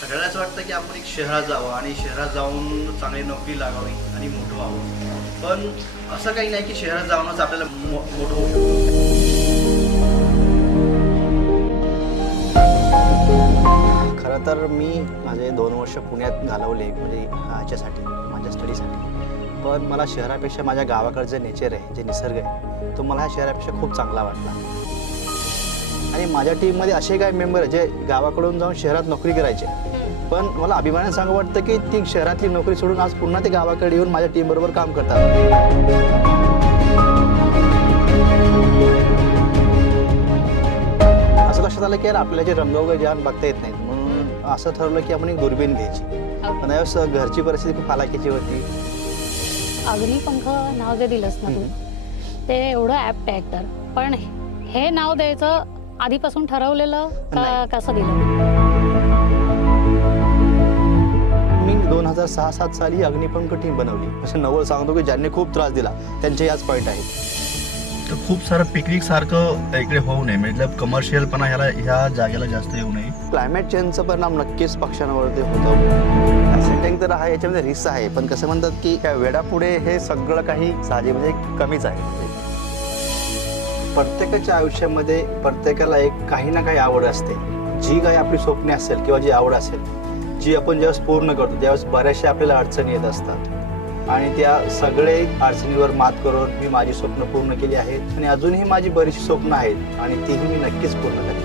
सगळ्यालाच वाटतं की आपण एक शहरात जावं आणि शहरात जाऊन चांगली नोकरी लागावी आणि मोठं व्हावं. पण असं काही नाही की शहरात जाऊनच आपल्याला मोठं होऊ शकतो. खरं तर मी माझे 2 वर्ष पुण्यात घालवले म्हणजे ह्याच्यासाठी माझ्या स्टडीसाठी. पण मला शहरापेक्षा माझ्या गावाकडं जे नेचर आहे, जे निसर्ग आहे, तो मला ह्या शहरापेक्षा खूप चांगला वाटला. आणि माझ्या टीममध्ये असे काही मेंबर आहे जे गावाकडून जाऊन शहरात नोकरी करायचे. पण मला अभिमानाने सांगू वाटतं की ती शहरातली नोकरी सोडून आज पुन्हा ते गावाकडे येऊन माझ्या टीमबरोबर काम करतात. असं लक्षात आलं की यार आपल्याला जे रंगवगैरे जेवण बघता येत नाहीत, म्हणून असं ठरवलं की आपण एक दुर्बीण घ्यायची. पण यावेळेस घरची परिस्थिती खूप हालाकीची होती. अग्निपंख नाव जे दिलंस ना तू, ते एवढं ॲप्ट आहे एकतर. पण हे नाव द्यायचं आधीपासून ठरवलेलं का नाही. कसं दिलं? मी 2006-07 साली अग्निपंख टीम बनवली. असं नवल सांगतो की ज्यांनी खूप त्रास दिला त्यांचे याच पॉईंट आहेत. तर खूप सारं पिकनिक सारखं इकडे होऊ नये, म्हणजे कमर्शियलपणा ह्या जागेला जास्त येऊ नये. क्लायमेट चेंजचा परिणाम नक्कीच पक्ष्यांवरती होतो. ॲक्सिडेंट तर आहे, याच्यामध्ये रिस्क आहे, पण कसं म्हणतात की त्या वेडापुढे हे सगळं काही साजे म्हणजे कमीच आहे. प्रत्येकाच्या आयुष्यामध्ये प्रत्येकाला एक काही ना काही आवड असते. जी काही आपली स्वप्ने असेल किंवा जी आवड असेल, जी आपण ज्यावेळेस पूर्ण करतो त्यावेळेस बऱ्याचशा आपल्याला अडचणी येत असतात. आणि त्या सगळे अडचणीवर मात करून मी माझी स्वप्न पूर्ण केली आहेत आणि अजूनही माझी बरीचशी स्वप्न आहेत आणि तीही मी नक्कीच पूर्ण करेन.